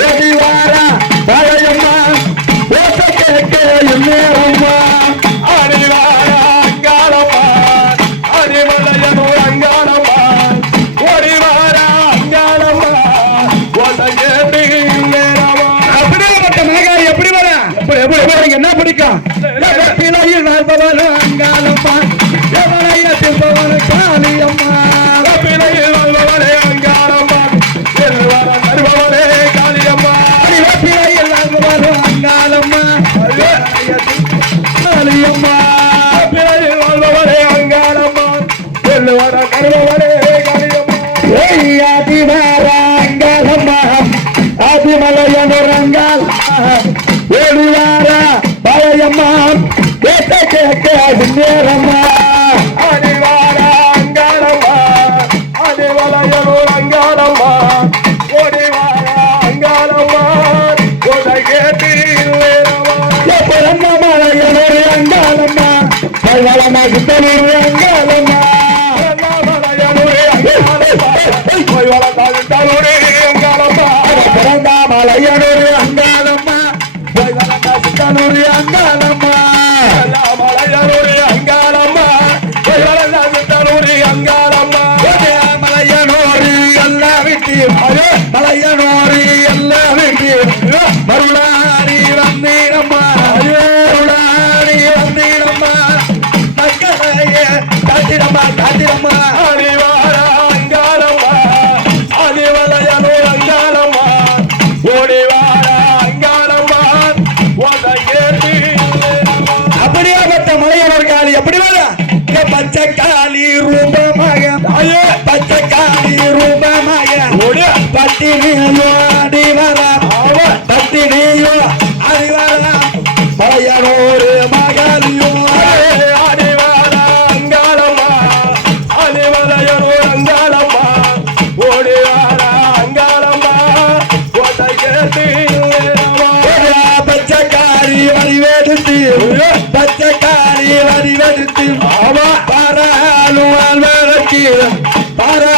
ஓடி வாரா பழையம்மா? ஓட்ட கேட்க என்னேரம்மா அடிவாரா அங்காளம்மா. அடிமலையனூர் அங்காளம்மா. எப்படி வர? எப்படி எப்படி என்ன பிடிக்கும்? பிழையில் நடந்தவன் அதிமலையனூர் அங்காளம்மா ஏழுவார பழையம்மா கேட்ட கேட்க நேரம்மா. அடிவார அங்காளம்மா அடிவலையனூர் அங்காளம்மா பல்வளமா சுத்தனூர் அங்காளம்மா. மலையனோரி எல்லா வீட்டியும் மலையனோரி எல்லா வீட்டியும் மருளாரி வந்தீரம்மா. மருளாரி வந்தீரம்மா. மக்களையே காத்திரம்மா காத்திரம்மா அப்படியாப்பட்ட மலையனோர் மலையவர்கள் எப்படி வேற பச்சைக்காளி ரூபமாக பச்சைக்காளி ரூபமாக பட்டினியோ அடி வர பட்டினியோ அடி வர மலையனோரு மகளியோ பச்சை கீழ. பாரா